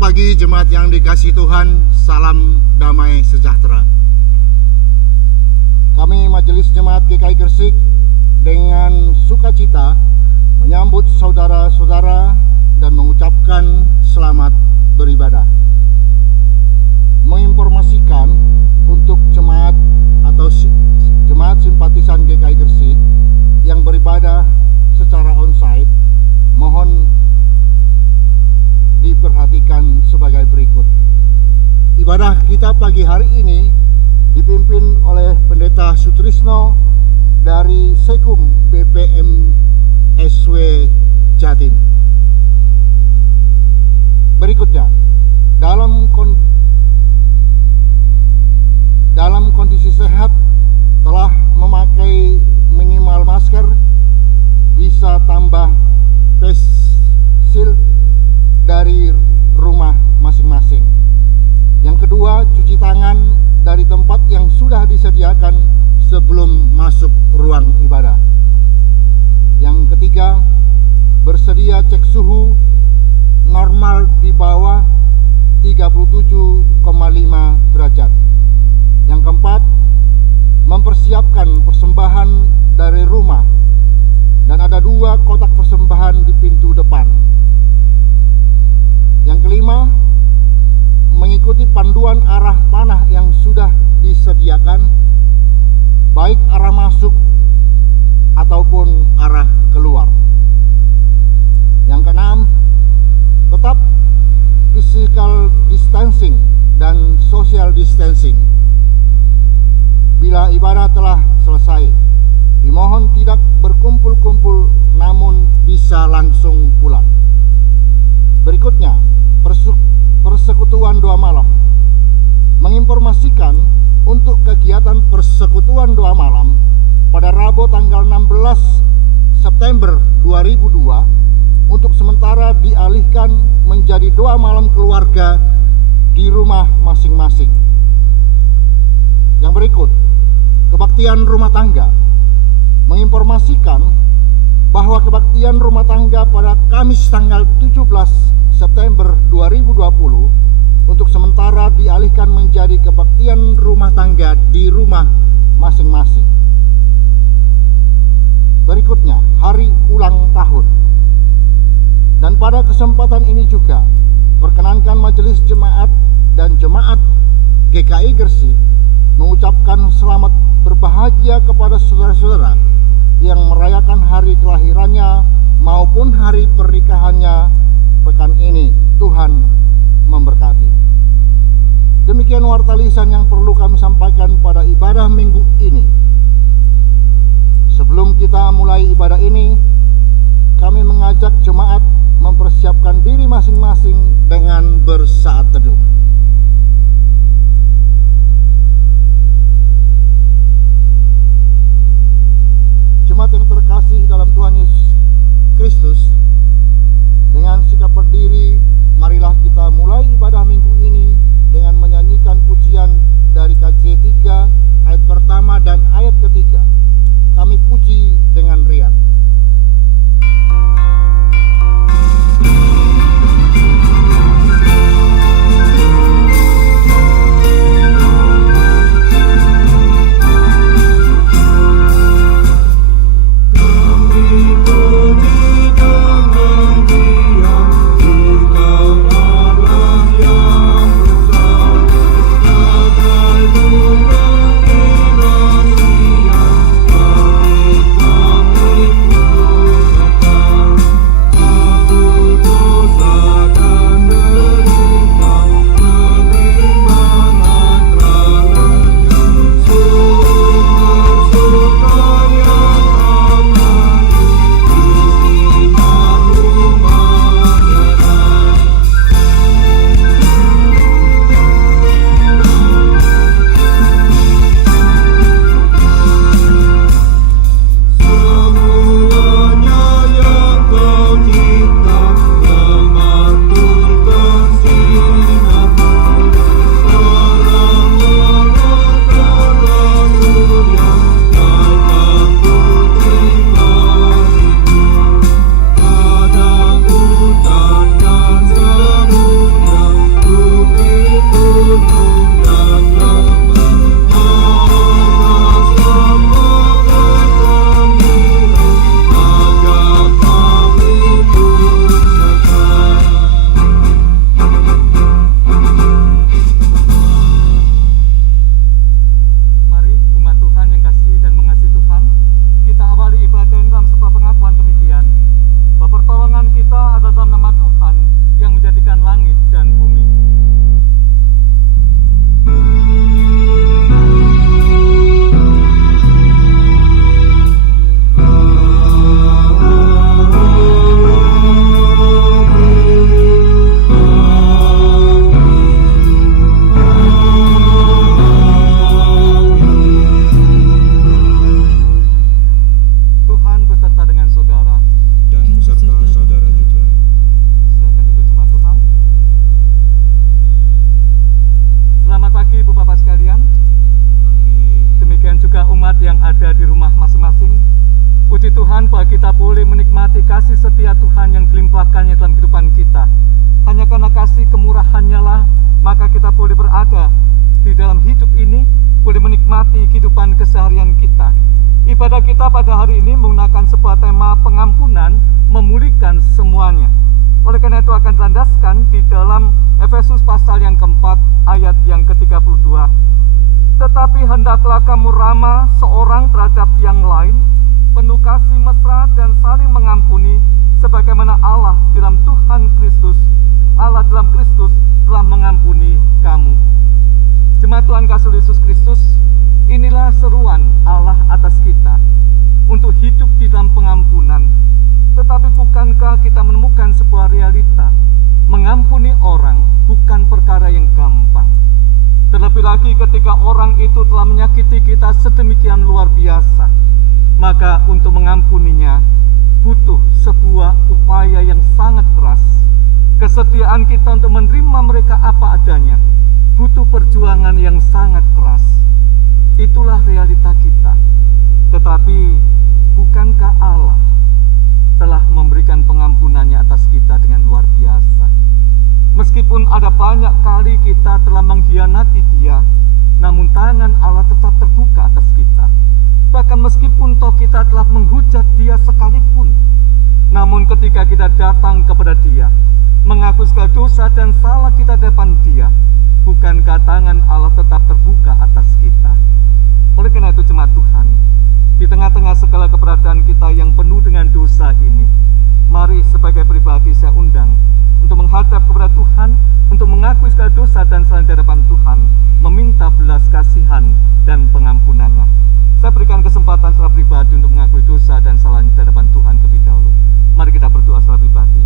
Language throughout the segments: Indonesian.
pagi jemaat yang dikasihi Tuhan, salam damai sejahtera. Kami Majelis Jemaat GKI Gresik dengan sukacita menyambut saudara-saudara dan mengucapkan selamat beribadah. Menginformasikan untuk jemaat atau jemaat simpatisan GKI Gresik yang beribadah secara onsite, mohon diperhatikan sebagai berikut. Ibadah kita pagi hari ini dipimpin oleh Pendeta Sutrisno dari Sekum BPM SW Jatim. Berikutnya, dalam kondisi sehat telah memakai minimal masker, bisa tambah face shield dari rumah masing-masing. Yang kedua, cuci tangan dari tempat yang sudah disediakan sebelum masuk ruang ibadah. Yang ketiga, bersedia cek suhu normal di bawah 37,5 derajat. Yang keempat, mempersiapkan persembahan dari rumah dan ada 2 kotak persembahan di pintu depan. Yang kelima, mengikuti panduan arah panah yang sudah disediakan, baik arah masuk ataupun arah keluar. Yang keenam, tetap physical distancing dan social distancing. Bila ibadah telah selesai, dimohon tidak berkumpul-kumpul namun bisa langsung pulang. Berikutnya, persekutuan doa malam. Menginformasikan untuk kegiatan persekutuan doa malam pada Rabu tanggal 16 September 2002 untuk sementara dialihkan menjadi doa malam keluarga di rumah masing-masing. Yang berikut, kebaktian rumah tangga. Menginformasikan bahwa kebaktian rumah tangga pada Kamis tanggal 17 September 2020 untuk sementara dialihkan menjadi kebaktian rumah tangga di rumah masing-masing. Berikutnya, hari ulang tahun. Dan pada kesempatan ini juga perkenankan Majelis Jemaat dan Jemaat GKI Gresik mengucapkan selamat berbahagia kepada saudara-saudara yang merayakan hari kelahirannya maupun hari pernikahannya pekan ini. Tuhan memberkati. Demikian warta lisan yang perlu kami sampaikan pada ibadah minggu ini. Sebelum kita mulai ibadah ini, kami mengajak jemaat mempersiapkan diri masing-masing dengan bersaat teduh. Jemaat yang terkasih dalam Tuhan Yesus Kristus, dengan sikap berdiri, marilah kita mulai ibadah minggu ini dengan menyanyikan pujian dari KJ 3 ayat pertama dan ayat ketiga. Kami puji dengan riang. Kau Tuhan bahwa kita boleh menikmati kasih setia Tuhan yang dilimpahkannya dalam kehidupan kita. Hanya karena kasih kemurahannya lah, maka kita boleh berada di dalam hidup ini, boleh menikmati kehidupan keseharian kita. Ibadah kita pada hari ini menggunakan sebuah tema pengampunan, memulihkan semuanya. Oleh karena itu akan dilandaskan di dalam Efesus pasal yang keempat, ayat yang ke-32. Tetapi hendaklah kamu ramah seorang terhadap yang lain, penuh kasih mesra dan saling mengampuni, sebagaimana Allah dalam Kristus telah mengampuni kamu. Jemaat Tuhan kasih Yesus Kristus, inilah seruan Allah atas kita untuk hidup di dalam pengampunan. Tetapi bukankah kita menemukan sebuah realita, mengampuni orang bukan perkara yang gampang. Terlebih lagi ketika orang itu telah menyakiti kita sedemikian luar biasa, maka untuk mengampuninya butuh sebuah upaya yang sangat keras. Kesetiaan kita untuk menerima mereka apa adanya butuh perjuangan yang sangat keras. Itulah realita kita. Tetapi bukankah Allah telah memberikan pengampunannya atas kita dengan luar biasa? Meskipun ada banyak kali kita telah mengkhianati Dia, namun tangan Allah tetap terbuka atas kita. Bahkan meskipun toh kita telah menghujat Dia sekalipun, namun ketika kita datang kepada Dia, mengaku segala dosa dan salah kita di depan Dia, bukankah tangan Allah tetap terbuka atas kita? Oleh karena itu jemaat Tuhan, di tengah-tengah segala keberadaan kita yang penuh dengan dosa ini, mari sebagai pribadi saya undang untuk menghadap kepada Tuhan, untuk mengakui segala dosa dan salah di hadapan Tuhan, meminta belas kasihan dan pengampunannya. Saya berikan kesempatan secara pribadi untuk mengakui dosa dan salahnya di hadapan Tuhan terlebih dahulu. Mari kita berdoa secara pribadi.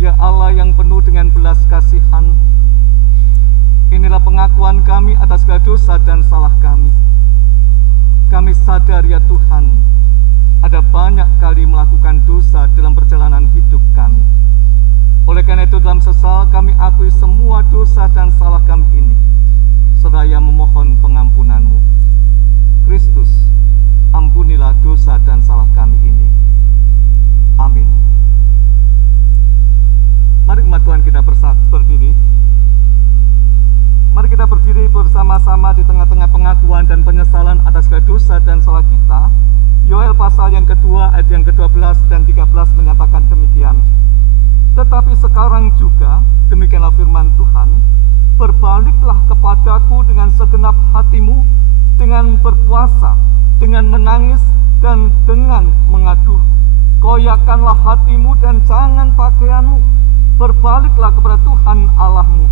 Ya Allah yang penuh dengan belas kasihan, inilah pengakuan kami atas segala dosa dan salah kami. Kami sadar ya Tuhan, ada banyak kali melakukan dosa dalam perjalanan hidup kami. Oleh karena itu dalam sesal kami akui semua dosa dan salah kami ini, seraya memohon pengampunan-Mu. Kristus, ampunilah dosa dan salah kami ini. Amin. Mari umat Tuhan kita berdiri. Mari kita berdiri bersama-sama di tengah-tengah pengakuan dan penyesalan atas segala dosa dan salah kita. Yoel pasal yang kedua ayat yang ke-12 dan 13 menyatakan demikian. Tetapi sekarang juga, demikianlah firman Tuhan, berbaliklah kepadaku dengan segenap hatimu, dengan berpuasa, dengan menangis, dan dengan mengadu. Koyakkanlah hatimu dan jangan pakaianmu. Berbaliklah kepada Tuhan Allahmu,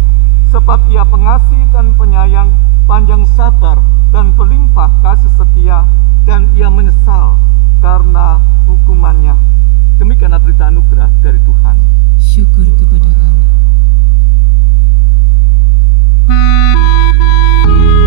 sebab Ia pengasih dan penyayang, panjang sabar dan berlimpah kasih setia, dan Ia menyesal karena hukumannya. Demikianlah berita anugerah dari Tuhan. Syukur kepada Allah. Amin.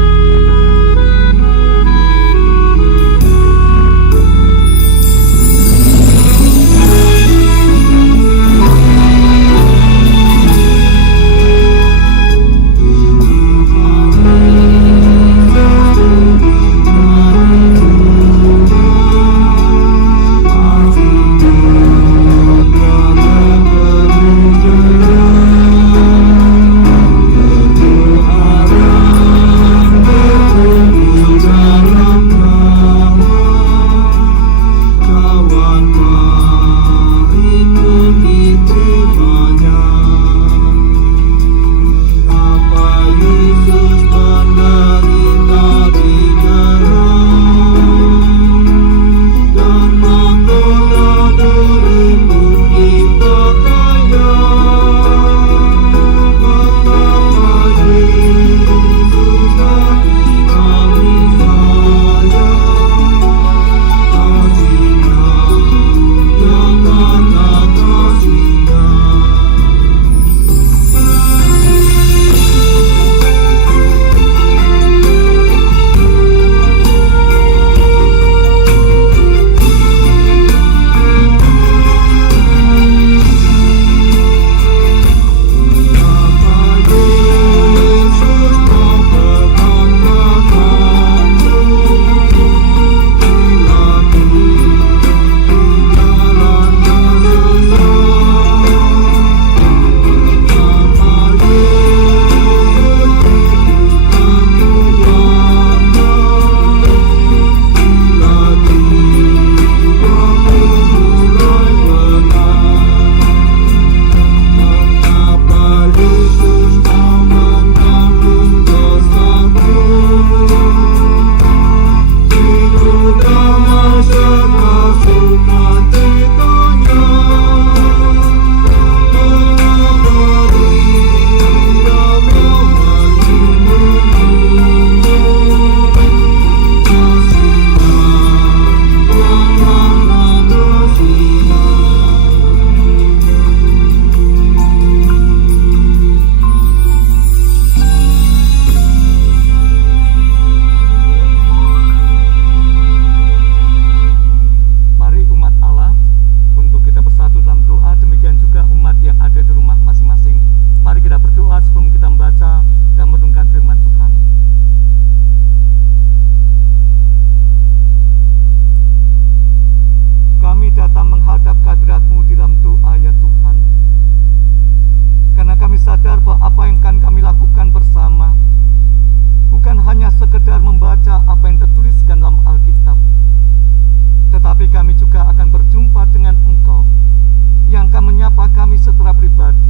secara pribadi,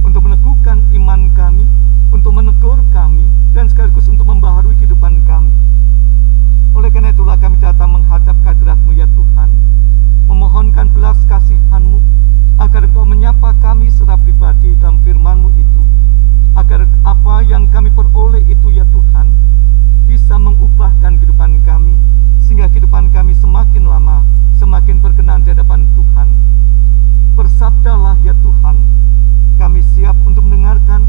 untuk meneguhkan iman kami, untuk menegur kami, dan sekaligus untuk membaharui kehidupan kami. Oleh karena itulah kami datang menghadap hadirat-Mu ya Tuhan, memohonkan belas kasihan-Mu, agar Engkau menyapa kami secara pribadi dalam firman-Mu itu, agar apa yang kami peroleh itu ya Tuhan, bisa mengubahkan kehidupan kami, sehingga kehidupan kami semakin lama, semakin berkenan di hadapan Tuhan. Bersabdalah ya Tuhan, kami siap untuk mendengarkan,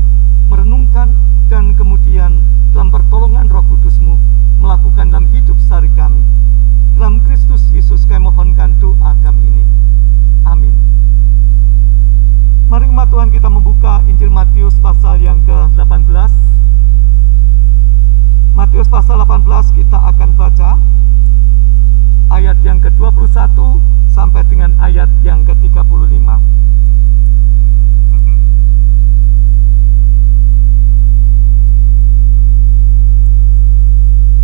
merenungkan, dan kemudian dalam pertolongan Roh Kudus-Mu melakukan dalam hidup sehari kami. Dalam Kristus Yesus kami mohonkan doa kami ini. Amin. Mari umat Tuhan kita membuka Injil Matius pasal yang ke-18. Matius pasal 18 kita akan baca ayat yang ke-21 sampai dengan ayat yang ke-35.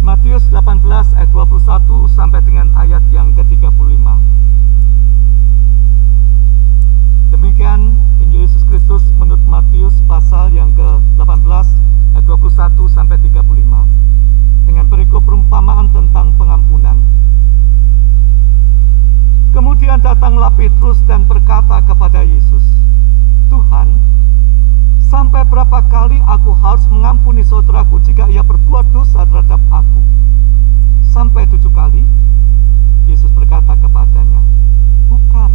Matius 18 ayat 21 sampai dengan ayat yang ke-35. Demikian Injil Yesus Kristus menurut Matius pasal yang ke-18 ayat 21 sampai 35 dengan berikut perumpamaan tentang pengampunan. Kemudian datanglah Petrus dan berkata kepada Yesus, "Tuhan, sampai berapa kali aku harus mengampuni saudaraku jika ia berbuat dosa terhadap aku? Sampai 7 kali?" Yesus berkata kepadanya, "Bukan.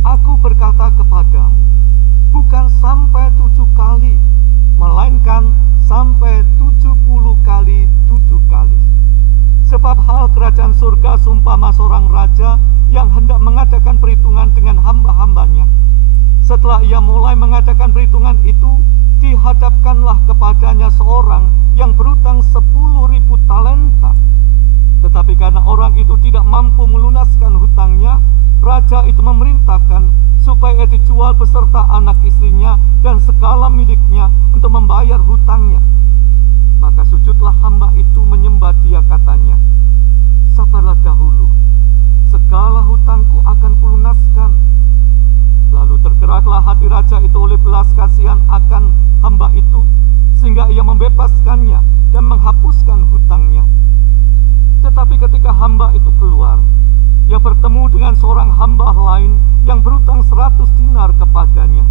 Aku berkata kepadamu, bukan sampai 7 kali, melainkan sampai 70 kali 7 kali. Sebab hal kerajaan surga seumpama seorang raja yang hendak mengadakan perhitungan dengan hamba-hambanya. Setelah ia mulai mengadakan perhitungan itu, dihadapkanlah kepadanya seorang yang berutang 10.000 talenta. Tetapi karena orang itu tidak mampu melunaskan hutangnya, raja itu memerintahkan supaya dijual beserta anak istrinya dan segala miliknya untuk membayar hutangnya. Maka sujudlah hamba itu menyembah dia, katanya, 'Sabarlah dahulu, segala hutangku akan kulunaskan.' Lalu tergeraklah hati raja itu oleh belas kasihan akan hamba itu, sehingga ia membebaskannya dan menghapuskan hutangnya. Tetapi ketika hamba itu keluar, ia bertemu dengan seorang hamba lain yang berutang 100 dinar kepadanya.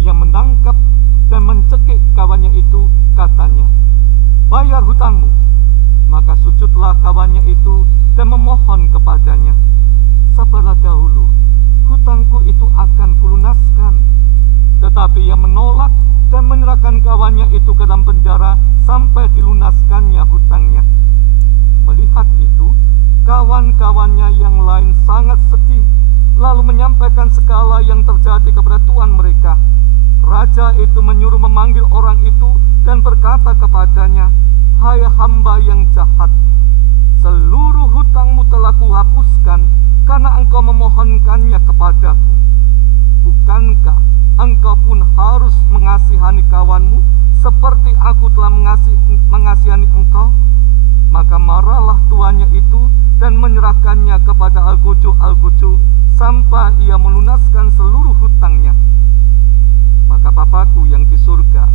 Ia menangkap dan mencekik kawannya itu, katanya, 'Bayar hutangmu.' Maka sujudlah kawannya itu dan memohon kepadanya, 'Sabarlah dahulu, hutangku itu akan kulunaskan.' Tetapi ia menolak dan menyerahkan kawannya itu ke dalam penjara sampai dilunaskannya hutangnya. Melihat itu, kawan-kawannya yang lain sangat sedih, lalu menyampaikan segala yang terjadi kepada tuan mereka. Raja itu menyuruh memanggil orang itu dan berkata kepadanya, 'Hai hamba yang jahat, seluruh hutangmu telah kuhapuskan karena engkau memohonkannya kepadaku. Bukankah engkau pun harus mengasihani kawanmu seperti aku telah mengasihani engkau?' Maka marahlah tuannya itu dan menyerahkannya kepada Al-Gucu sampai ia melunaskan seluruh hutangnya. Maka Bapa-Ku yang di surga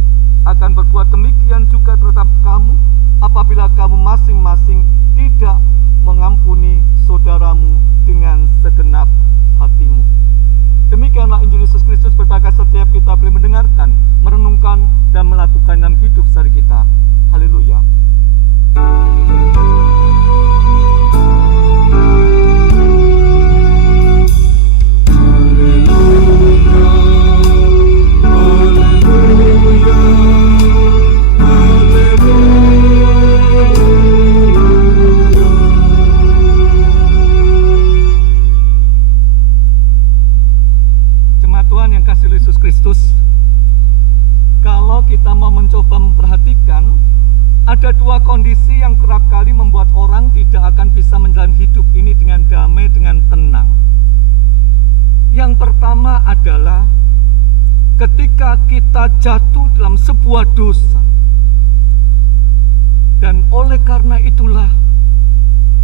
akan berbuat demikian juga terhadap kamu apabila kamu masing-masing tidak mengampuni saudaramu dengan segenap hatimu." Demikianlah Injil Yesus Kristus, berbahagia setiap kita boleh mendengarkan, merenungkan, dan melakukan dalam hidup sehari kita. Haleluya. Jemaat Tuhan yang kasih Yesus Kristus, kalau kita mau mencoba memperhatikan, ada dua kondisi yang kerap kali membuat orang tidak akan bisa menjalani hidup ini dengan damai, dengan tenang. Yang pertama adalah ketika kita jatuh dalam sebuah dosa. Dan oleh karena itulah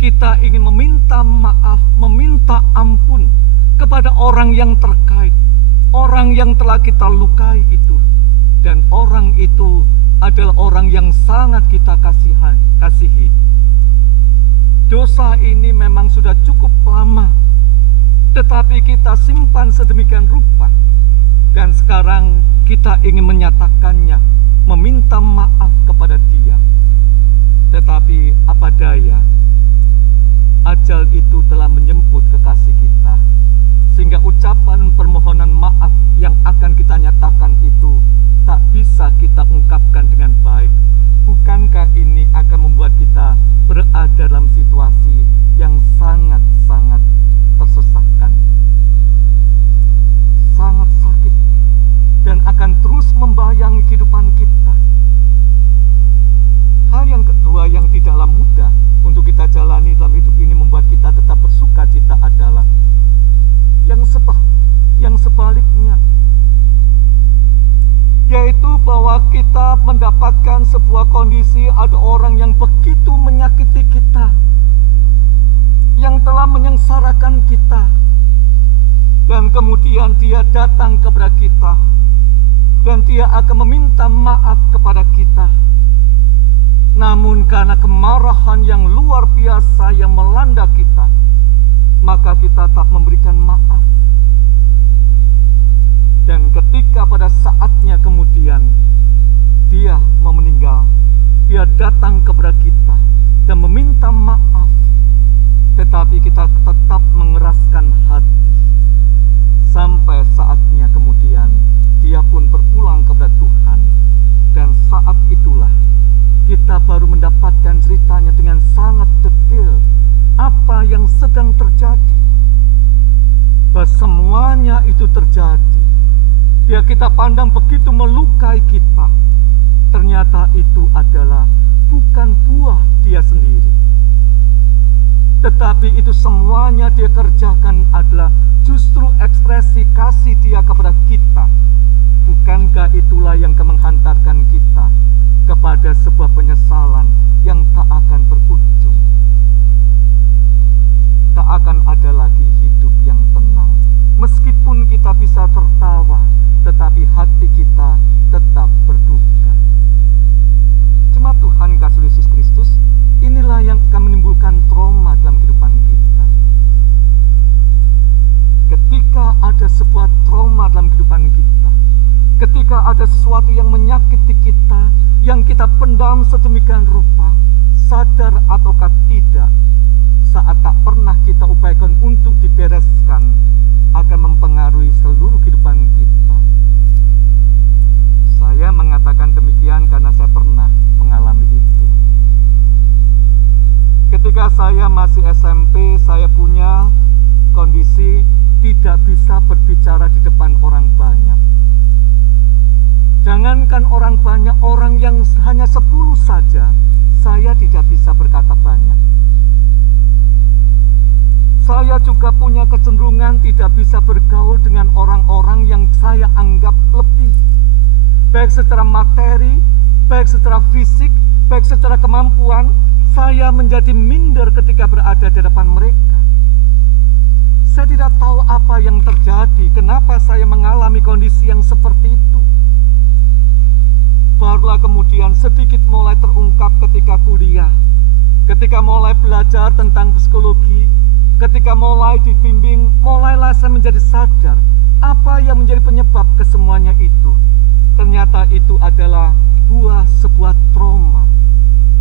kita ingin meminta maaf, meminta ampun kepada orang yang terkait. orang yang telah kita lukai itu, dan orang itu adalah orang yang sangat kita kasihi. Dosa ini memang sudah cukup lama, tetapi kita simpan sedemikian rupa, dan sekarang kita ingin menyatakannya, meminta maaf kepada Dia. Tetapi apa daya, ajal itu telah menjemput kekasih kita, sehingga ucapan permohonan maaf yang akan kita nyatakan itu tak bisa kita ungkapkan dengan baik. Bukankah ini akan membuat kita berada dalam situasi yang sangat-sangat tersesatkan, sangat sakit, dan akan terus membayangi kehidupan kita. Hal yang kedua yang tidaklah mudah untuk kita jalani dalam hidup ini membuat kita tetap bersuka cita adalah yang sebaliknya, yaitu bahwa kita mendapatkan sebuah kondisi ada orang yang begitu menyakiti kita, yang telah menyengsarakan kita, dan kemudian dia datang kepada kita dan dia akan meminta maaf kepada kita. Namun karena kemarahan yang luar biasa yang melanda kita, maka kita tak memberikan maaf. Dan ketika pada saatnya kemudian dia mau meninggal, dia datang kepada kita dan meminta maaf, tetapi kita tetap mengeraskan hati. Sampai saatnya kemudian dia pun berpulang kepada Tuhan, dan saat itulah kita baru mendapatkan ceritanya dengan sangat detail apa yang sedang terjadi. Bahwa semuanya itu terjadi, ya kita pandang begitu melukai kita, ternyata itu adalah bukan buah dia sendiri, tetapi itu semuanya dia kerjakan adalah justru ekspresi kasih dia kepada kita. Bukankah itulah yang menghantarkan kita kepada sebuah penyesalan yang tak akan berujung? Tak akan ada lagi hidup yang tenang. Meskipun kita bisa tertawa, tetapi hati kita tetap berduka. Jemaat Tuhan kasih Yesus Kristus, inilah yang akan menimbulkan trauma dalam kehidupan kita. Ketika ada sebuah trauma dalam kehidupan kita, ketika ada sesuatu yang menyakiti kita, yang kita pendam sedemikian rupa, sadar ataukah tidak, saat tak pernah kita upayakan untuk dibereskan, akan mempengaruhi seluruh kehidupan kita. Saya mengatakan demikian karena saya pernah mengalami itu. Ketika saya masih SMP, saya punya kondisi tidak bisa berbicara di depan orang banyak. Jangankan orang banyak, orang yang hanya 10 saja, saya tidak bisa berkata banyak. Saya juga punya kecenderungan tidak bisa bergaul dengan orang-orang yang saya anggap lebih, baik secara materi, baik secara fisik, baik secara kemampuan. Saya menjadi minder ketika berada di depan mereka. Saya tidak tahu apa yang terjadi, kenapa saya mengalami kondisi yang seperti itu. Barulah kemudian sedikit mulai terungkap ketika kuliah, ketika mulai belajar tentang psikologi, ketika mulai dibimbing, mulailah saya menjadi sadar apa yang menjadi penyebab kesemuanya itu. Ternyata itu adalah buah sebuah trauma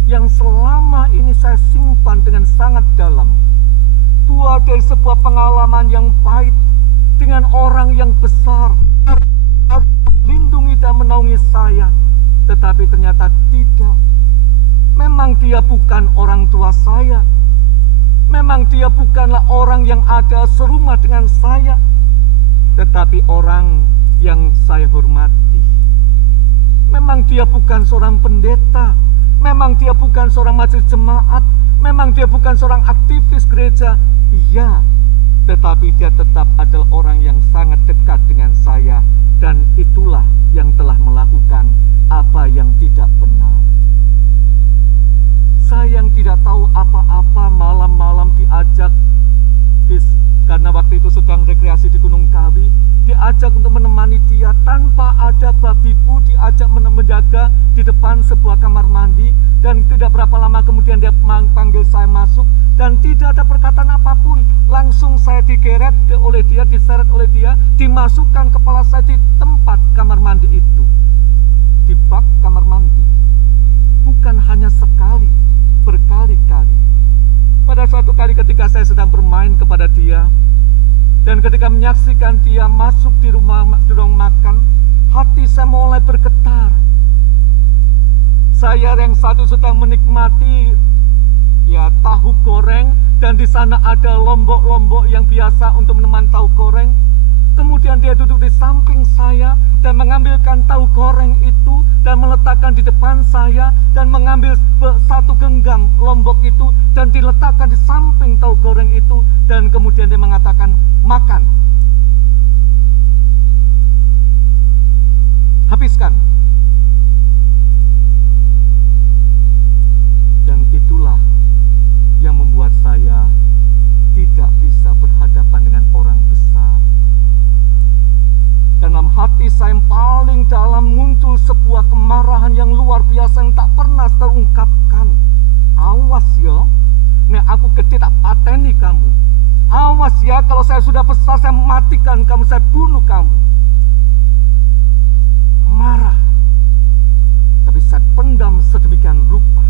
yang selama ini saya simpan dengan sangat dalam. Buah dari sebuah pengalaman yang pahit dengan orang yang besar, harus melindungi dan menaungi saya. Tetapi ternyata tidak. Memang dia bukan orang tua saya. Memang dia bukanlah orang yang ada serumah dengan saya. Tetapi orang yang saya hormati. Memang dia bukan seorang pendeta. Memang dia bukan seorang majelis jemaat. Memang dia bukan seorang aktivis gereja. Iya. Tetapi dia tetap adalah orang yang sangat dekat dengan saya. Dan itulah yang telah melakukan apa yang tidak benar. Saya yang tidak tahu apa-apa, malam-malam diajak karena waktu itu sedang rekreasi di Gunung Kawi, diajak untuk saya masuk dan tidak ada perkataan apapun. Langsung saya digeret oleh dia, diseret oleh dia, dimasukkan kepala saya di tempat kamar mandi itu, di bak kamar mandi. Bukan hanya sekali, berkali-kali. Pada suatu kali ketika saya sedang bermain kepada dia, dan ketika menyaksikan dia masuk di ruang makan, hati saya mulai bergetar. Saya yang satu sedang menikmati tahu goreng, dan di sana ada lombok-lombok yang biasa untuk meneman tahu goreng. Kemudian dia duduk di samping saya dan mengambilkan tahu goreng itu dan meletakkan di depan saya, dan mengambil satu genggam lombok itu dan diletakkan di samping tahu goreng itu, dan kemudian dia mengatakan, "Makan. Habiskan." Dan itulah yang membuat saya tidak bisa berhadapan dengan orang besar. Dalam hati saya yang paling dalam muncul sebuah kemarahan yang luar biasa yang tak pernah terungkapkan. Awas ya, nek aku gede tak pateni kamu. Awas ya, kalau saya sudah besar saya matikan kamu, saya bunuh kamu. Marah, tapi saya pendam sedemikian rupa.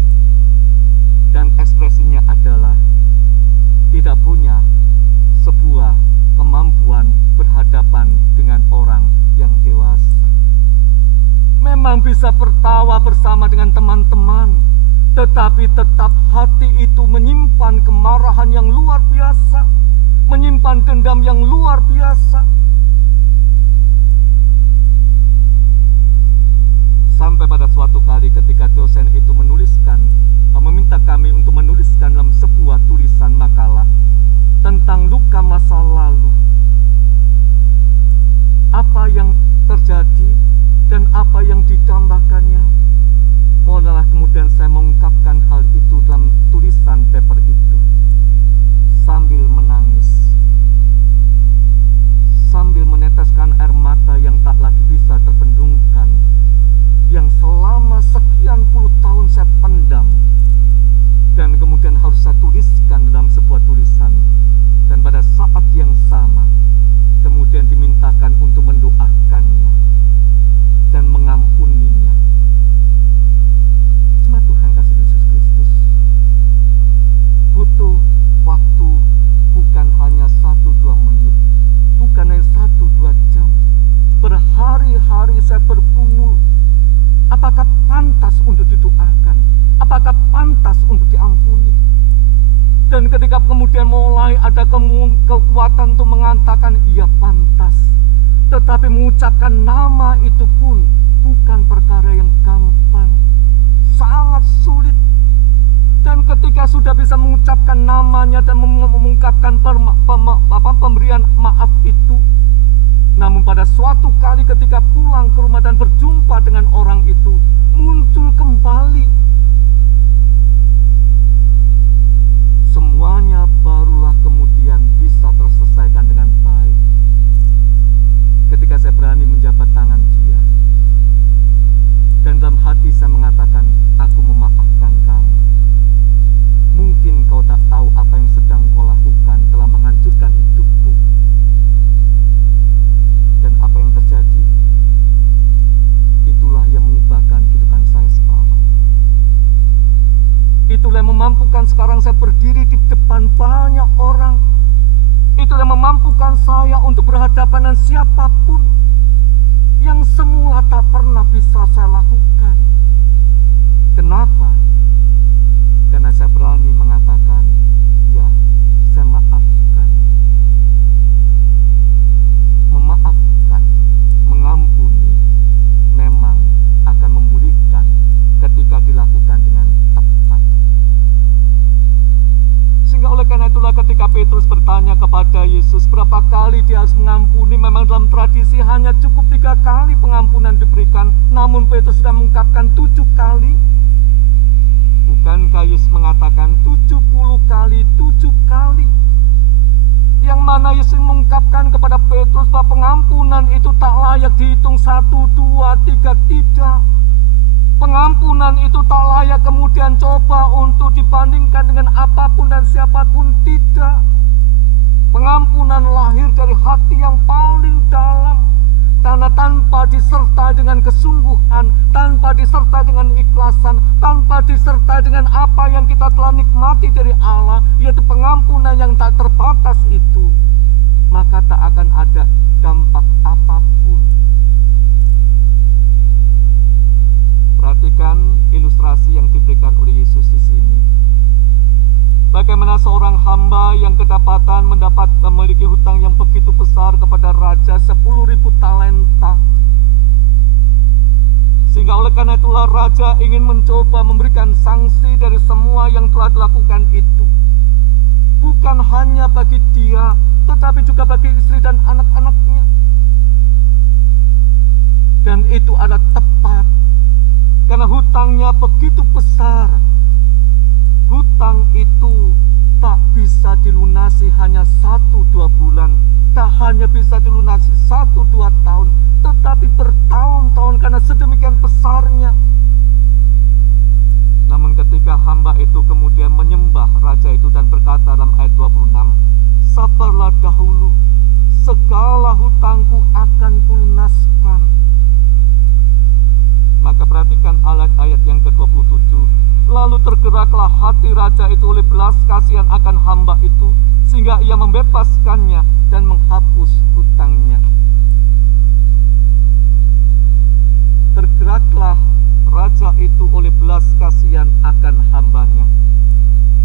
Dan ekspresinya adalah tidak punya sebuah kemampuan berhadapan dengan orang yang dewasa. Memang bisa tertawa bersama dengan teman-teman, tetapi tetap hati itu menyimpan kemarahan yang luar biasa, menyimpan dendam yang luar biasa. Sampai pada suatu kali ketika dosen itu meminta kami untuk menuliskan dalam sebuah tulisan makalah tentang luka masa lalu. Apa yang terjadi dan apa yang didambakannya. Mohonlah kemudian saya mengungkapkan hal itu dalam tulisan paper itu sambil menangis, sambil meneteskan air mata yang tak lagi bisa terbendungkan, yang selama sekian puluh tahun saya pendam, dan kemudian harus saya tuliskan dalam sebuah tulisan. Dan pada saat yang sama kemudian dimintakan untuk mendoakannya dan mengampuninya. Cuma Tuhan kasih Yesus Kristus butuh waktu, bukan hanya 1-2 menit, bukan hanya 1-2 jam. Berhari-hari saya bergumul, apakah pantas untuk didoakan? Apakah pantas untuk diampuni? Dan ketika kemudian mulai ada kekuatan untuk mengatakan iya pantas, tetapi mengucapkan nama itu pun bukan perkara yang gampang, sangat sulit. Dan ketika sudah bisa mengucapkan namanya dan mengungkapkan pemberian maaf itu, namun pada suatu kali ketika pulang ke rumah dan berjumpa dengan orang itu, muncul kembali. Semuanya barulah kemudian bisa terselesaikan dengan baik ketika saya berani menjabat tangan dia. Dan dalam hati saya mengatakan, aku memaafkan kamu. Mungkin kau tak tahu apa yang sedang kau lakukan telah menghancurkan hidupku. Dan apa yang terjadi, itulah yang mengubahkan kehidupan saya sekarang. Itulah yang memampukan sekarang saya berdiri di depan banyak orang. Itulah yang memampukan saya untuk berhadapan dengan siapapun yang semula tak pernah bisa saya lakukan. Kenapa? Karena saya berani mengatakan, ya, saya maafkan. Memaafkan, mengampuni, memang akan memulihkan ketika dilakukan dengan tepat. Sehingga oleh karena itulah ketika Petrus bertanya kepada Yesus berapa kali dia harus mengampuni, memang dalam tradisi hanya cukup 3 kali pengampunan diberikan, namun Petrus sudah mengungkapkan 7 kali. Bukankah Yesus mengatakan 70 kali 7 kali? Yang mana Yesus mengungkapkan kepada Petrus bahwa pengampunan itu tak layak dihitung 1, 2, 3, tidak. Pengampunan itu tak layak kemudian coba untuk dibandingkan dengan apapun dan siapapun, tidak. Pengampunan lahir dari hati yang paling dalam, karena tanpa disertai dengan kesungguhan, tanpa disertai dengan ikhlasan, tanpa disertai dengan apa yang kita telah nikmati dari Allah, yaitu pengampunan yang tak terbatas itu, maka tak akan ada dampak apapun. Perhatikan ilustrasi yang diberikan oleh Yesus di sini. Bagaimana seorang hamba yang kedapatan memiliki hutang yang begitu besar kepada raja, 10.000 talenta. Sehingga oleh karena itulah raja ingin mencoba memberikan sanksi dari semua yang telah dilakukan itu. Bukan hanya bagi dia, tetapi juga bagi istri dan anak-anaknya. Dan itu adalah tepat, karena hutangnya begitu besar. Hutang itu tak bisa dilunasi hanya 1-2 bulan, tak hanya bisa dilunasi 1-2 tahun, tetapi bertahun-tahun karena sedemikian besarnya. Namun ketika hamba itu kemudian menyembah raja itu dan berkata dalam ayat 26, "Sabarlah dahulu, segala hutangku akan kulunaskan." Maka perhatikan ayat yang ke-27. Lalu tergeraklah hati raja itu oleh belas kasihan akan hamba itu, sehingga ia membebaskannya dan menghapus hutangnya. Tergeraklah raja itu oleh belas kasihan akan hambanya,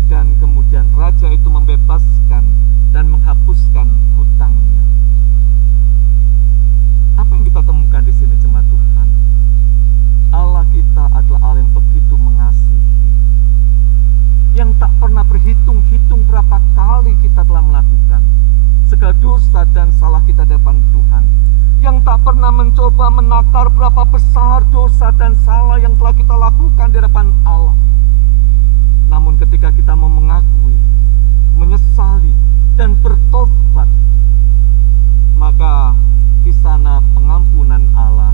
dan kemudian raja itu membebaskan dan menghapuskan hutangnya. Apa yang kita temukan di sini, jemaat Tuhan? Allah kita adalah Allah yang begitu mengasihi, yang tak pernah berhitung-hitung berapa kali kita telah melakukan segala dosa dan salah kita di depan Tuhan, yang tak pernah mencoba menakar berapa besar dosa dan salah yang telah kita lakukan di depan Allah. Namun ketika kita mau mengakui, menyesali, dan bertobat, maka di sana pengampunan Allah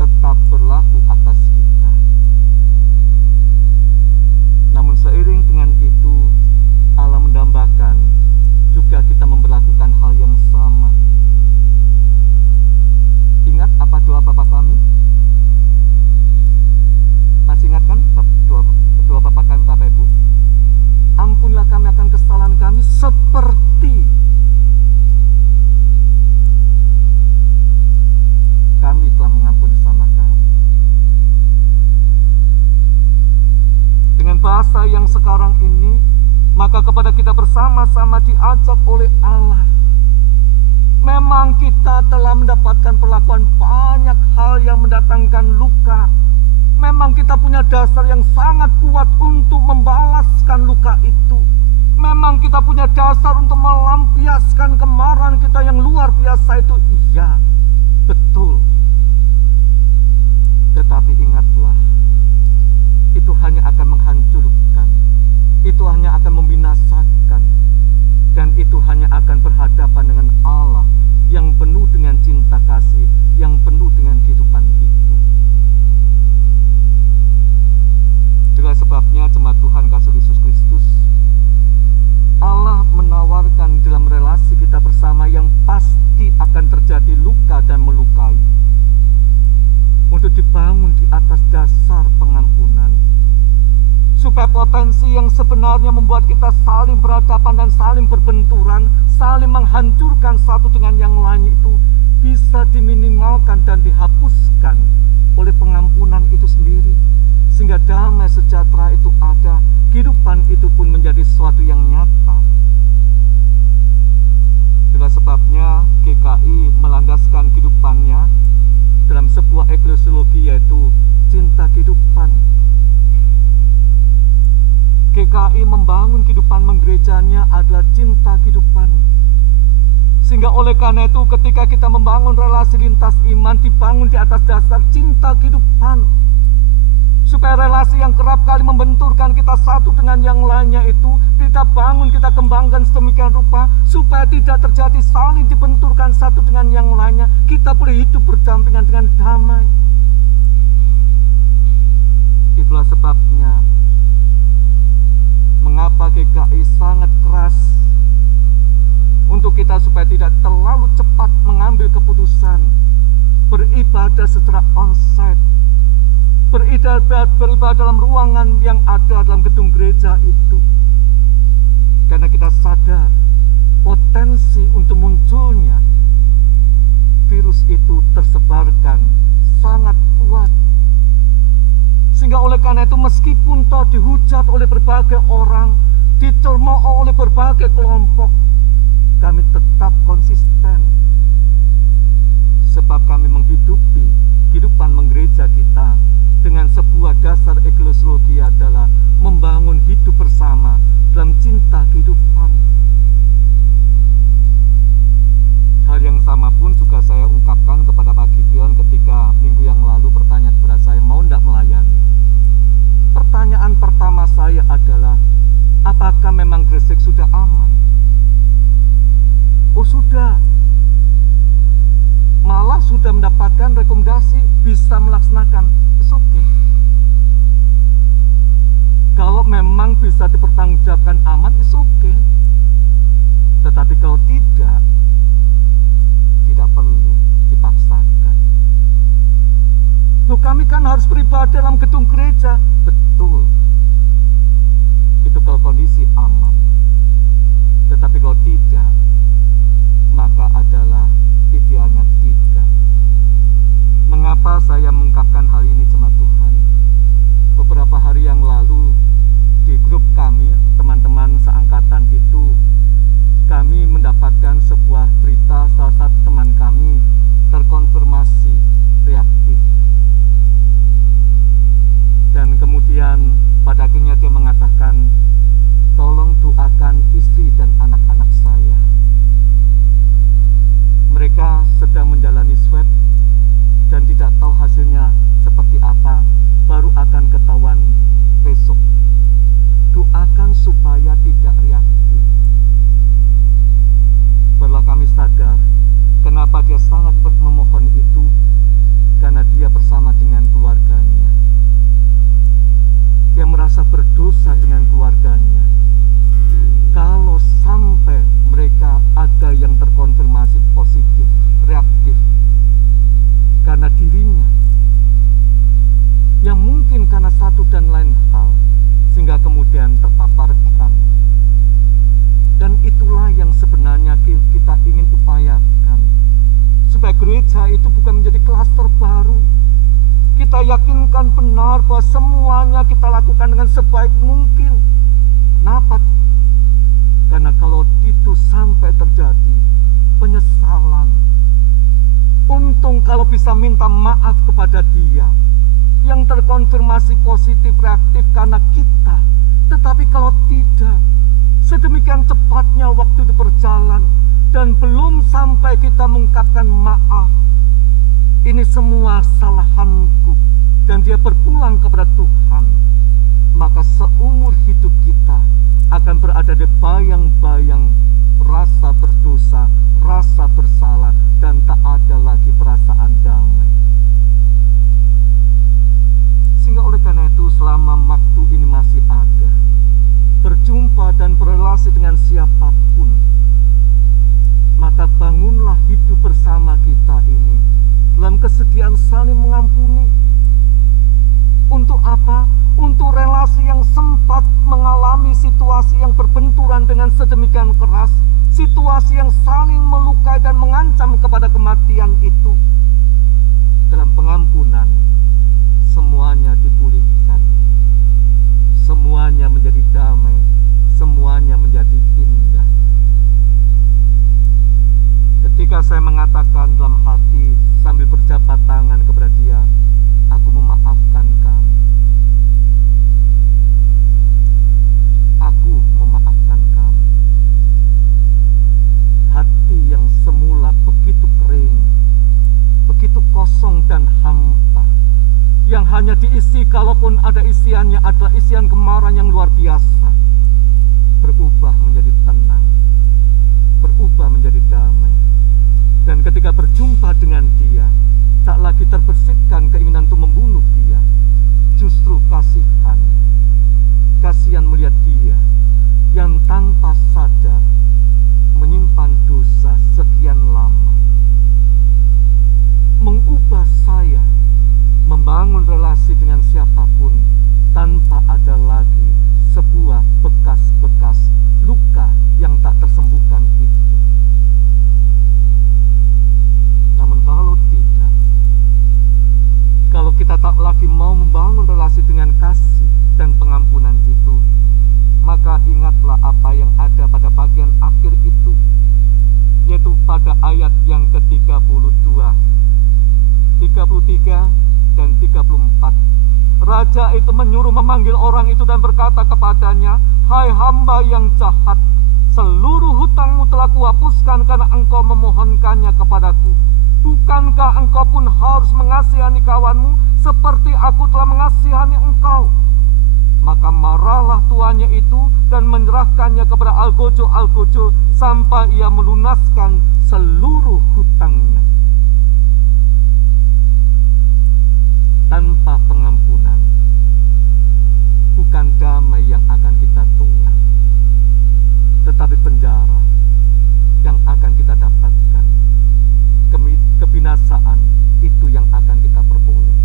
tetap berlaku atas kita. Namun seiring dengan itu, Allah mendambakan juga kita memperlakukan hal yang sama. Ingat apa doa Bapa kami? Masih ingat kan doa Bapa kami, Bapak Ibu? Ampunilah kami akan kesalahan kami seperti kami telah mengampuni sama kami. Dengan bahasa yang sekarang ini, maka kepada kita bersama-sama diajak oleh Allah. Memang kita telah mendapatkan perlakuan banyak hal yang mendatangkan luka. Memang kita punya dasar yang sangat kuat untuk membalaskan luka itu. Memang kita punya dasar untuk melampiaskan kemarahan kita yang luar biasa itu. Iya, betul. Tetapi ingatlah, itu hanya akan menghancurkan, itu hanya akan membinasakan, dan itu hanya akan berhadapan dengan Allah yang penuh dengan cinta kasih, yang penuh dengan kehidupan itu. Itulah sebabnya jemaat Tuhan kasih Yesus Kristus, Allah menawarkan dalam relasi kita bersama yang pasti akan terjadi luka dan melukai, untuk dibangun di atas dasar pengampunan, supaya potensi yang sebenarnya membuat kita saling berhadapan dan saling berbenturan, saling menghancurkan satu dengan yang lain itu bisa diminimalkan dan dihapuskan oleh pengampunan itu sendiri, sehingga damai sejahtera itu ada, kehidupan itu pun menjadi sesuatu yang nyata. Itulah sebabnya GKI melandaskan kehidupannya dalam sebuah eklesiologi, yaitu cinta kehidupan. GKI membangun kehidupan menggerejanya adalah cinta kehidupan. Sehingga oleh karena itu ketika kita membangun relasi lintas iman, dibangun di atas dasar cinta kehidupan. Supaya relasi yang kerap kali membenturkan kita satu dengan yang lainnya itu kita bangun, kita kembangkan sedemikian rupa supaya tidak terjadi saling dibenturkan satu dengan yang lainnya. Kita boleh hidup berdampingan dengan damai. tidak terlalu cepat mengambil keputusan beribadah secara onsite, beribadah dalam ruangan yang ada dalam gedung gereja itu. Karena kita sadar potensi untuk munculnya virus itu tersebarkan sangat kuat. Sehingga oleh karena itu meskipun toh dihujat oleh berbagai orang, dicemooh oleh berbagai kelompok, kami tetap konsisten. Sebab kami menghidupi kehidupan menggereja kita dengan sebuah dasar eklesiologi adalah membangun hidup bersama dalam cinta kehidupan. Hal yang sama pun juga saya ungkapkan kepada Pak Gideon ketika minggu yang lalu bertanya kepada saya, mau tidak melayani? Pertanyaan pertama saya adalah, apakah memang Gresik sudah aman? Oh sudah. Malah sudah mendapatkan rekomendasi bisa melaksanakan. It's okay. Kalau memang bisa dipertanggungjawabkan aman, it's okay. Tetapi kalau tidak perlu dipaksakan. Loh, kami kan harus beribadah dalam gedung gereja. Betul. Itu kalau kondisi aman. Tetapi kalau tidak, maka adalah idealnya tidak. Mengapa saya mengungkapkan hal ini, jemaat Tuhan? Beberapa hari yang lalu di grup kami, teman-teman seangkatan itu, kami mendapatkan sebuah berita salah satu teman kami terkonfirmasi reaktif. Dan kemudian pada akhirnya dia mengatakan, tolong doakan istri dan anak-anak saya. Mereka sedang menjalani swab dan tidak tahu hasilnya seperti apa, baru akan ketahuan besok. Doakan supaya tidak reaktif. Barulah kami sadar kenapa dia sangat memohon itu, karena dia bersama dengan keluarganya. Dia merasa berdosa dengan keluarganya. Kalau sampai mereka ada yang terkonfirmasi positif, reaktif, karena dirinya, yang mungkin karena satu dan lain hal, sehingga kemudian terpaparkan. Dan itulah yang sebenarnya kita ingin upayakan, supaya gereja itu bukan menjadi klaster baru. Kita yakinkan benar bahwa semuanya kita lakukan dengan sebaik mungkin. Kenapa? Karena kalau itu sampai terjadi penyesalan, untung kalau bisa minta maaf kepada dia yang terkonfirmasi positif reaktif karena kita. Tetapi kalau tidak, sedemikian cepatnya waktu itu berjalan dan belum sampai kita mengungkapkan maaf, ini semua kesalahanku, dan dia berpulang kepada Tuhan, maka seumur hidup kita akan berada di bayang-bayang rasa berdosa, rasa bersalah, dan tak ada lagi perasaan damai. Sehingga oleh karena itu selama waktu ini masih ada, berjumpa dan berrelasi dengan siapapun, maka bangunlah hidup bersama kita ini dalam kesediaan saling mengampuni. Untuk apa? Untuk relasi yang sempat mengalami situasi yang berbenturan dengan sedemikian keras, situasi yang saling melukai dan mengancam kepada kematian itu. Dalam pengampunan, semuanya dipulihkan, semuanya menjadi damai, semuanya menjadi indah. Ketika saya mengatakan dalam hati sambil berjabat tangan kepada dia, aku memaafkan kamu. Aku memaafkan kamu. Hati yang semula begitu kering, begitu kosong dan hampa, yang hanya diisi kalaupun ada isiannya adalah isian kemarahan yang luar biasa, berubah menjadi tenang, berubah menjadi damai. Dan ketika berjumpa dengan dia, tak lagi terbersitkan keinginan untuk membunuh dia, justru kasihan melihat dia yang tanpa sadar menyimpan dosa lagi mau membangun relasi dengan kasih dan pengampunan itu, maka ingatlah apa yang ada pada bagian akhir itu, yaitu pada ayat yang ke-32, 33 dan 34. Raja itu menyuruh memanggil orang itu dan berkata kepadanya, "Hai hamba yang jahat, seluruh hutangmu telah kuhapuskan karena engkau memohonkannya kepadaku. Bukankah engkau pun harus mengasihani kawanmu seperti aku telah mengasihani engkau?" Maka marahlah tuannya itu dan menyerahkannya kepada algojo sampai ia melunaskan seluruh hutangnya. Tanpa pengampunan, bukan damai yang akan kita tuai, tetapi penjara yang akan kita dapatkan. Kebinasaan itu yang akan kita peroleh.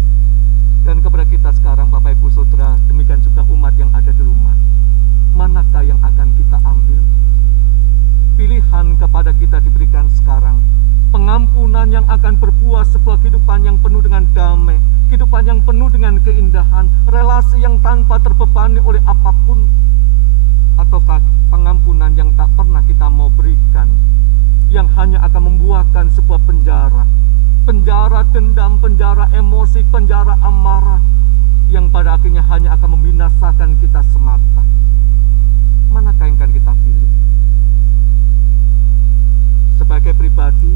Dan kepada kita sekarang, Bapak Ibu Saudara, demikian juga umat yang ada di rumah, manakah yang akan kita ambil? Pilihan kepada kita diberikan sekarang. Pengampunan yang akan berbuah sebuah kehidupan yang penuh dengan damai, kehidupan yang penuh dengan keindahan, relasi yang tanpa terbebani oleh apapun, ataukah pengampunan yang tak pernah kita mau berikan, yang hanya akan membuahkan sebuah penjara dendam, penjara emosi, penjara amarah, yang pada akhirnya hanya akan membinasakan kita semata. Manakah yang akan kita pilih? Sebagai pribadi,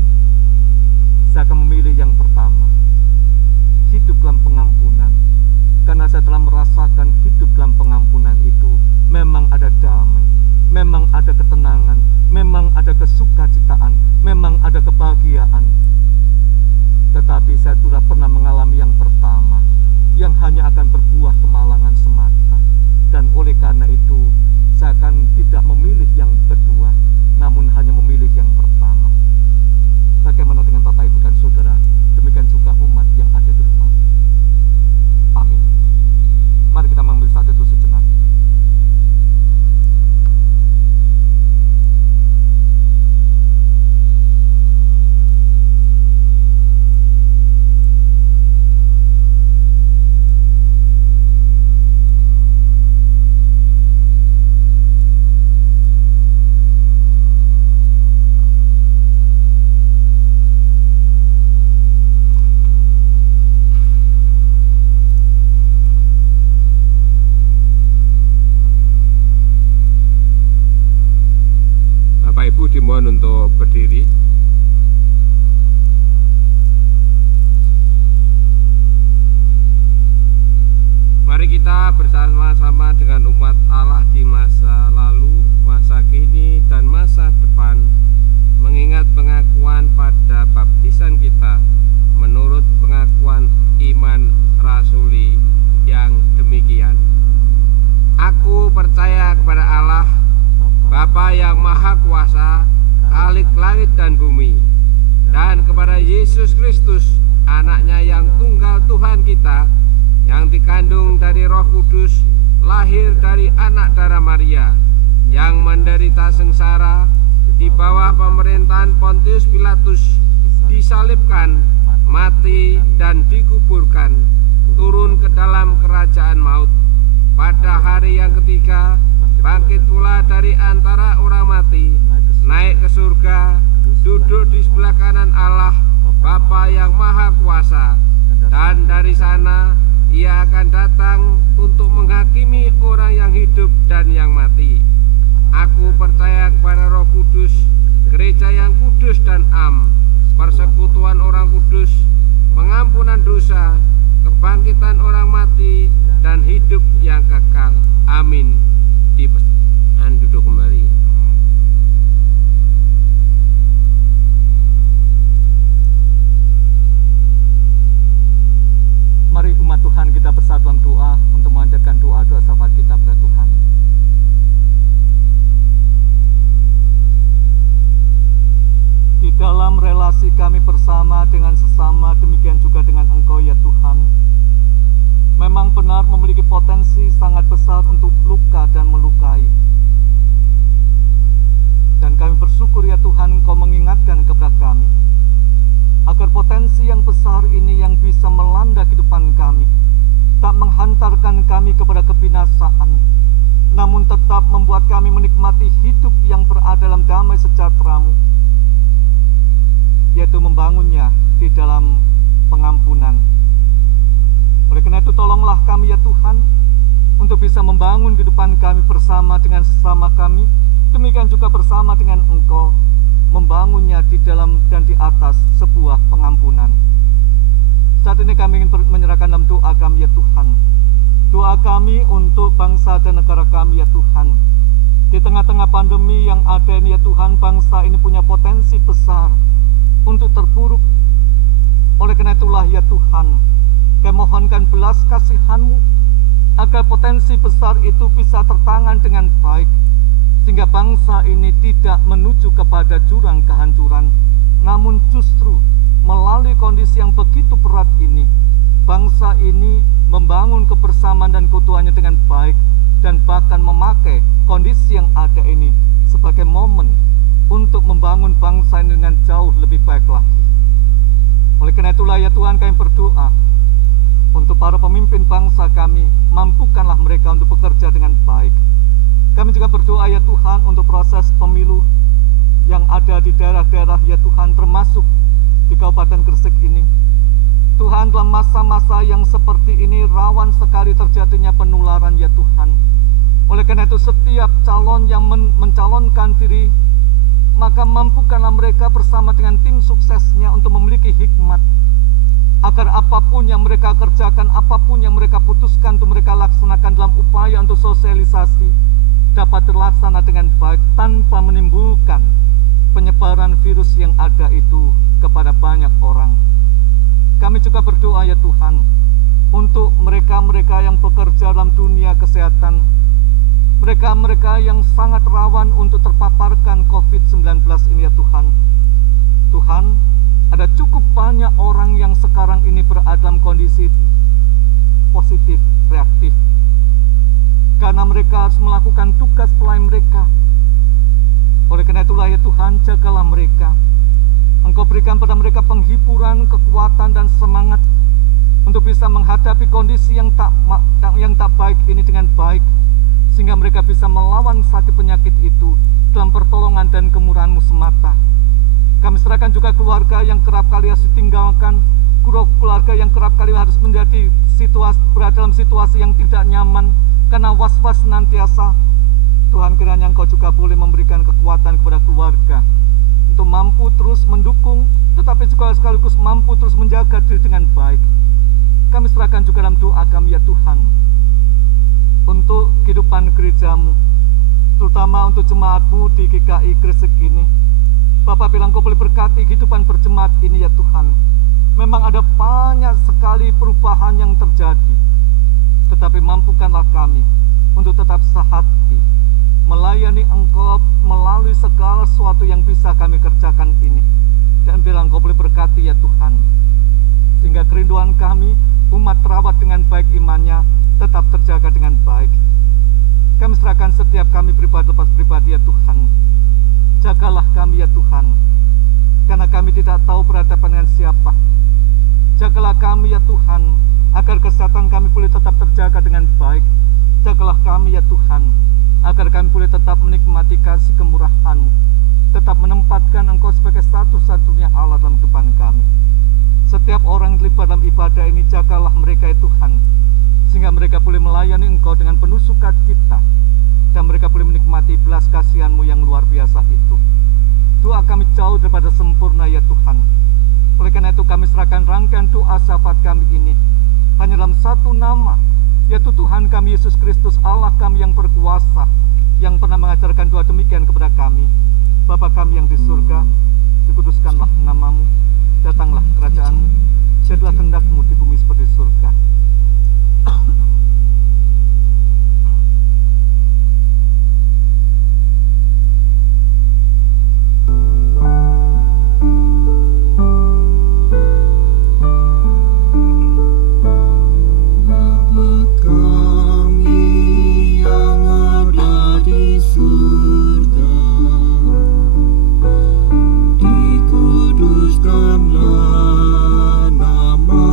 saya akan memilih yang pertama, hidup dalam pengampunan. Karena saya telah merasakan hidup dalam pengampunan itu memang ada damai, memang ada ketenangan, memang ada kesukacitaan, memang ada kebahagiaan. Tetapi saya sudah pernah mengalami yang pertama, yang hanya akan berbuah kemalangan semata. Dan oleh karena itu, saya akan tidak memilih yang kedua, namun hanya memilih yang pertama. Bagaimana dengan Bapak, Ibu, dan Saudara? Demikian juga umat yang ada di rumah. Amin. Mari kita mengambil satu sejenak. Ibu dimohon untuk berdiri. Mari kita bersama-sama dengan umat Allah di masa lalu, masa kini, dan masa depan, mengingat pengakuan pada baptisan kita menurut pengakuan iman rasuli yang demikian. Aku percaya kepada Allah, Bapa yang Maha Kuasa, Khalik langit dan bumi, dan kepada Yesus Kristus, anaknya yang tunggal Tuhan kita, yang dikandung dari Roh Kudus, lahir dari anak darah Maria, yang menderita sengsara di bawah pemerintahan Pontius Pilatus, disalibkan, mati, dan dikuburkan, turun ke dalam kerajaan maut. Pada hari yang ketiga, bangkit pula dari antara orang mati, naik ke surga, duduk di sebelah kanan Allah, Bapa yang Maha Kuasa, dan dari sana Ia akan datang untuk menghakimi orang yang hidup dan yang mati. Aku percaya kepada Roh Kudus, gereja yang kudus dan am, persekutuan orang kudus, pengampunan dosa, kebangkitan orang mati, dan hidup yang kekal. Amin. Dan duduk kembali. Mari umat Tuhan kita bersatu dalam doa untuk memanjatkan doa-doa syafaat kita kepada Tuhan. Di dalam relasi kami bersama dengan sesama, demikian juga dengan Engkau ya Tuhan, memang benar memiliki potensi sangat besar untuk luka dan melukai. Dan kami bersyukur ya Tuhan, Engkau mengingatkan kepada kami, agar potensi yang besar ini yang bisa melanda kehidupan kami, juga membuat kami menikmati hidup yang berada dalam damai sejahtera-Mu, yaitu membangunnya di dalam pengampunan. Oleh karena itu tolonglah kami ya Tuhan, untuk bisa membangun kehidupan kami bersama dengan sesama kami, demikian juga bersama dengan Engkau, membangunnya di dalam dan di atas sebuah pengampunan. Saat ini kami ingin menyerahkan dalam doa kami ya Tuhan. Doa kami untuk bangsa dan negara kami ya Tuhan. Di tengah-tengah pandemi yang ada ini ya Tuhan, bangsa ini punya potensi besar untuk terpuruk. Oleh karena itulah ya Tuhan, kami mohonkan belas kasihan-Mu agar potensi besar itu bisa tertangan dengan baik, sehingga bangsa ini tidak menuju kepada jurang kehancuran, namun justru melalui kondisi yang begitu berat ini, bangsa ini membangun kebersamaan dan keutuhannya dengan baik, dan bahkan memakai kondisi yang ada ini sebagai momen untuk membangun bangsa ini dengan jauh lebih baik lagi. Oleh karena itulah ya Tuhan, kami berdoa untuk para pemimpin bangsa kami, mampukanlah mereka untuk bekerja dengan baik. Kami juga berdoa ya Tuhan untuk proses pemilu yang ada di daerah-daerah ya Tuhan, termasuk di Kabupaten Gresik ini. Tuhan, dalam masa-masa yang seperti ini rawan sekali terjadinya penularan ya Tuhan. Oleh karena itu setiap calon yang mencalonkan diri, maka mampukanlah mereka bersama dengan tim suksesnya untuk memiliki hikmat, agar apapun yang mereka kerjakan, apapun yang mereka putuskan untuk mereka laksanakan dalam upaya untuk sosialisasi, dapat terlaksana dengan baik tanpa menimbulkan penyebaran virus yang ada itu kepada banyak orang. Kami juga berdoa ya Tuhan untuk mereka-mereka yang bekerja dalam dunia kesehatan, mereka-mereka yang sangat rawan untuk terpaparkan COVID-19 ini ya Tuhan. Tuhan, ada cukup banyak orang yang sekarang ini berada dalam kondisi positif, reaktif, karena mereka harus melakukan tugas pelayan mereka. Oleh karena itulah ya Tuhan, jagalah mereka. Engkau berikan pada mereka penghiburan, kekuatan, dan semangat untuk bisa menghadapi kondisi yang tak baik ini dengan baik, sehingga mereka bisa melawan sakit penyakit itu dalam pertolongan dan kemurahan-Mu semata. Kami serahkan juga keluarga yang kerap kali harus ditinggalkan, keluarga yang kerap kali harus berada dalam situasi yang tidak nyaman karena was-was senantiasa. Tuhan, kiranya Engkau juga boleh memberikan kekuatan kepada keluarga untuk mampu terus mendukung, tetapi juga sekaligus mampu terus menjaga diri dengan baik. Kami serahkan juga dalam doa kami ya Tuhan, untuk kehidupan gereja-Mu, terutama untuk jemaat-Mu di GKI Gresik ini. Bapak bilang Kau boleh berkati kehidupan berjemaat ini ya Tuhan. Memang ada banyak sekali perubahan yang terjadi, tetapi mampukanlah kami untuk tetap sehati melayani Engkau melalui segala sesuatu yang bisa kami kerjakan ini. Dan bilang Kau boleh berkati ya Tuhan, sehingga kerinduan kami, umat terawat dengan baik imannya, tetap terjaga dengan baik. Kami serahkan setiap kami pribadi lepas pribadi ya Tuhan. Jagalah kami ya Tuhan, karena kami tidak tahu berhadapan dengan siapa. Jagalah kami ya Tuhan, agar kesehatan kami boleh tetap terjaga dengan baik. Jagalah kami ya Tuhan, agar kami boleh tetap menikmati kasih kemurahan-Mu, tetap menempatkan Engkau sebagai satu-satunya Allah dalam kehidupan kami. Setiap orang yang terlibat dalam ibadah ini, jagalah mereka ya Tuhan, sehingga mereka boleh melayani Engkau dengan penuh sukacita, dan mereka boleh menikmati belas kasihan-Mu yang luar biasa itu. Doa kami jauh daripada sempurna ya Tuhan. Oleh karena itu kami serahkan rangkaian doa syafaat kami ini hanya dalam satu nama, yaitu Tuhan kami Yesus Kristus, Allah kami yang berkuasa, yang pernah mengajarkan doa demikian kepada kami. Bapa kami yang di surga, dikuduskanlah nama-Mu, datanglah kerajaan-Mu, jadilah kehendak-Mu di bumi seperti di surga. Dikuduskanlah nama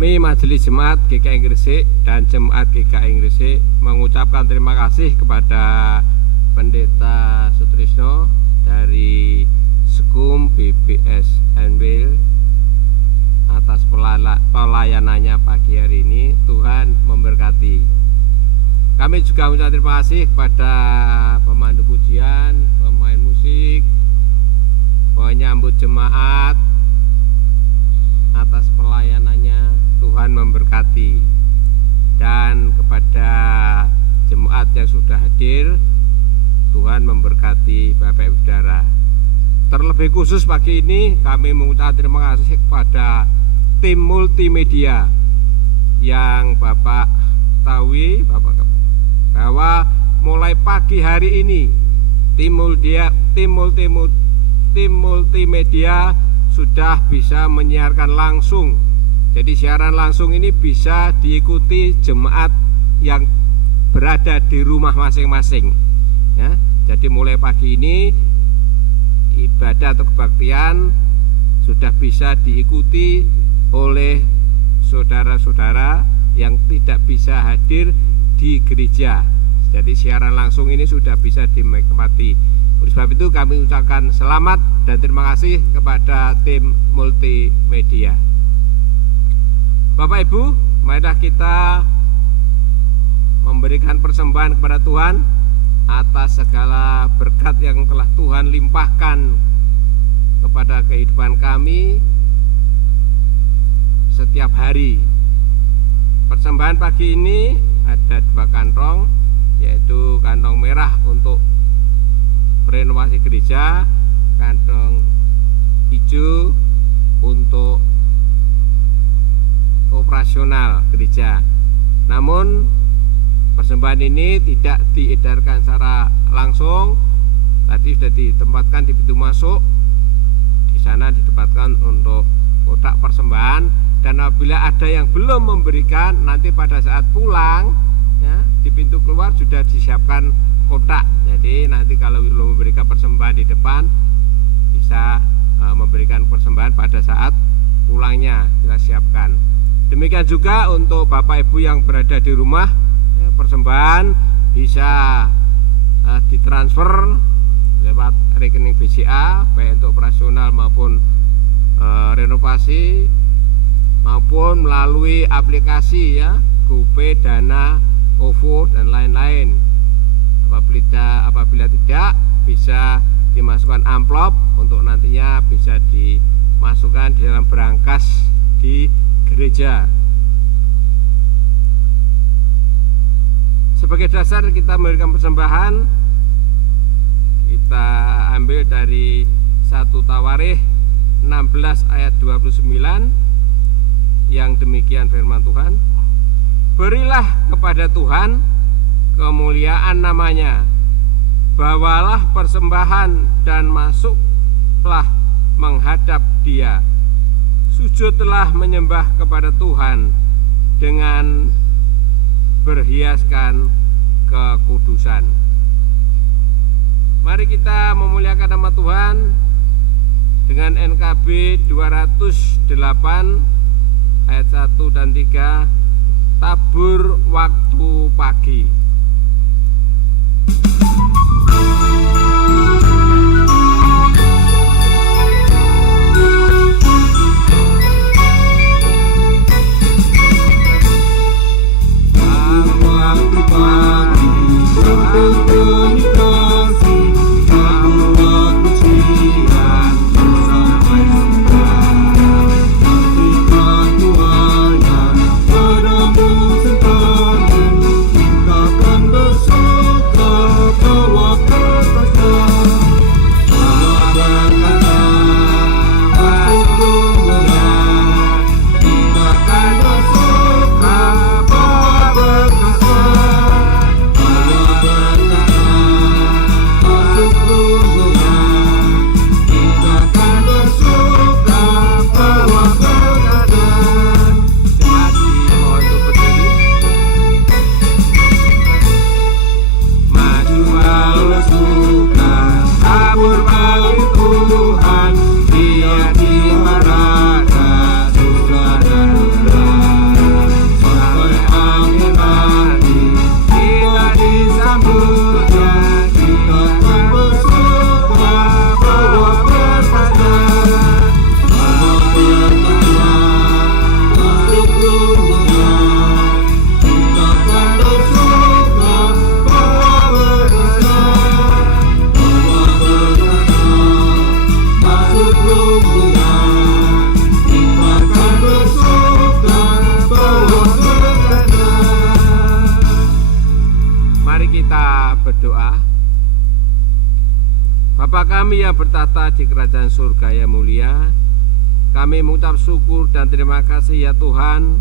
Kami Majelis Jemaat GKI Gresik dan Jemaat GKI Gresik mengucapkan terima kasih kepada Pendeta Sutrisno dari Sekum BBS Anwil atas pelayanannya pagi hari ini. Tuhan memberkati. Kami juga mengucapkan terima kasih kepada pemandu pujian, pemain musik, penyambut jemaat atas pelayanannya. Tuhan memberkati. Dan kepada jemaat yang sudah hadir, Tuhan memberkati Bapak Ibu Saudara. Terlebih khusus pagi ini kami mengucapkan terima kasih kepada tim multimedia yang Bapak tahu bahwa mulai pagi hari ini tim multimedia sudah bisa menyiarkan langsung. Jadi siaran langsung ini bisa diikuti jemaat yang berada di rumah masing-masing. Ya, jadi mulai pagi ini ibadah atau kebaktian sudah bisa diikuti oleh saudara-saudara yang tidak bisa hadir di gereja. Jadi siaran langsung ini sudah bisa dinikmati. Oleh sebab itu kami ucapkan selamat dan terima kasih kepada tim multimedia. Bapak Ibu, marilah kita memberikan persembahan kepada Tuhan atas segala berkat yang telah Tuhan limpahkan kepada kehidupan kami setiap hari. Persembahan pagi ini ada 2 kantong, yaitu kantong merah untuk renovasi gereja, kantong hijau untuk operasional gereja. Namun persembahan ini tidak diedarkan secara langsung. Tadi sudah ditempatkan di pintu masuk. Di sana ditempatkan untuk kotak persembahan, dan apabila ada yang belum memberikan, nanti pada saat pulang ya, di pintu keluar sudah disiapkan kotak. Jadi nanti kalau belum memberikan persembahan di depan, bisa memberikan persembahan pada saat pulangnya kita siapkan. Demikian juga untuk Bapak Ibu yang berada di rumah, ya, persembahan bisa ditransfer lewat rekening BCA, baik untuk operasional maupun renovasi, maupun melalui aplikasi ya, GoPay, Dana, OVO dan lain-lain. Apabila tidak, bisa dimasukkan amplop untuk nantinya bisa dimasukkan di dalam berangkas di gereja. Sebagai dasar kita memberikan persembahan, kita ambil dari 1 Tawarikh 16 ayat 29 yang demikian firman Tuhan. Berilah kepada Tuhan kemuliaan namanya, bawalah persembahan dan masuklah menghadap Dia. Sujudlah menyembah kepada Tuhan dengan berhiaskan kekudusan. Mari kita memuliakan nama Tuhan dengan NKB 208 ayat 1 dan 3, tabur waktu pagi. Kau Bapa kami yang bertata di kerajaan surga yang mulia, kami mengucap syukur dan terima kasih ya Tuhan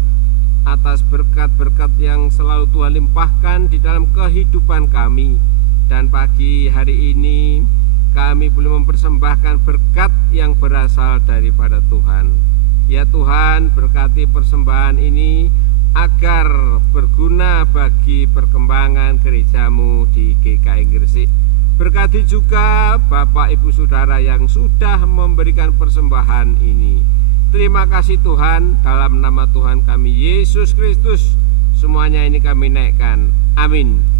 atas berkat-berkat yang selalu Tuhan limpahkan di dalam kehidupan kami. Dan pagi hari ini kami boleh mempersembahkan berkat yang berasal daripada Tuhan. Ya Tuhan, berkati persembahan ini agar berguna bagi perkembangan gerejamu di GKI Gresik. Berkati juga Bapak Ibu Saudara yang sudah memberikan persembahan ini. Terima kasih Tuhan, dalam nama Tuhan kami Yesus Kristus, semuanya ini kami naikkan. Amin.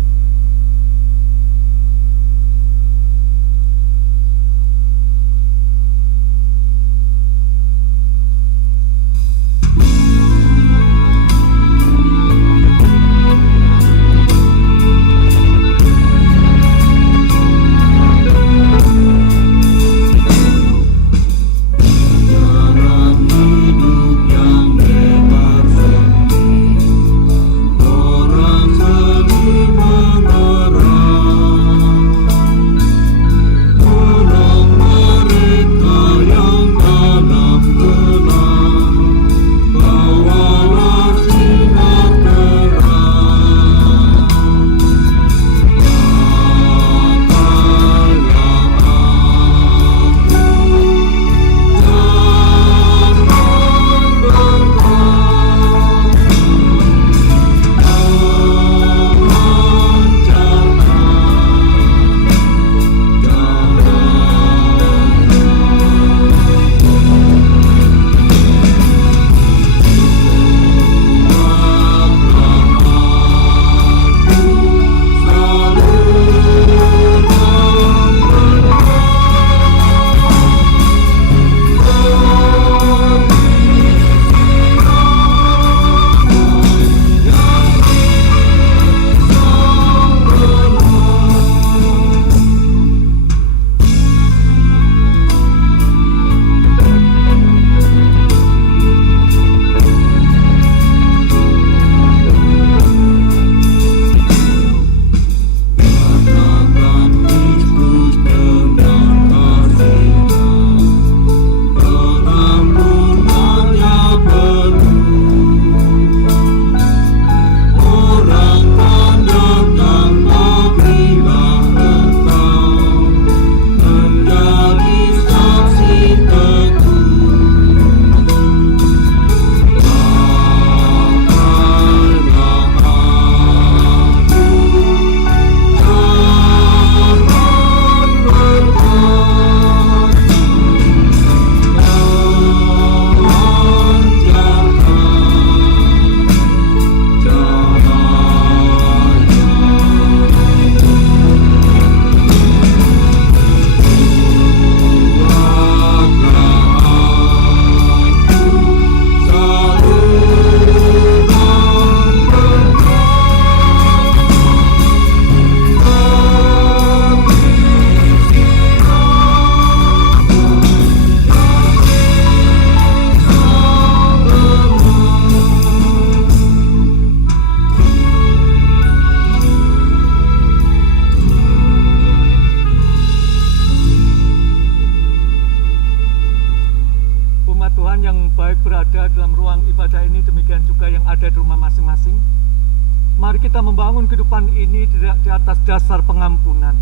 kita membangun kehidupan ini di atas dasar pengampunan,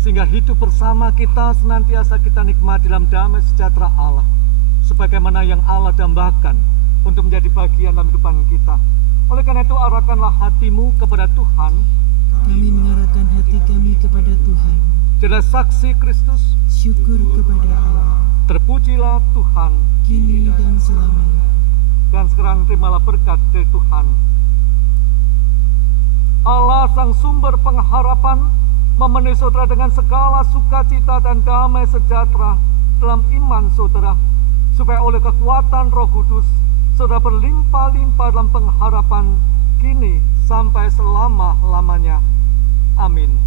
sehingga hidup bersama kita senantiasa kita nikmati dalam damai sejahtera Allah, sebagaimana yang Allah dambakan untuk menjadi bagian dalam kehidupan kita. Oleh karena itu, arahkanlah hatimu kepada Tuhan. Kami mengarahkan hati kami kepada Tuhan. Jadilah saksi Kristus. Syukur kepada Allah. Terpujilah Tuhan kini dan selamanya. Dan sekarang terimalah berkat dari Tuhan. Allah sang sumber pengharapan memenuhi saudara dengan segala sukacita dan damai sejahtera dalam iman saudara, supaya oleh kekuatan Roh Kudus saudara berlimpah-limpah dalam pengharapan kini sampai selama-lamanya. Amin.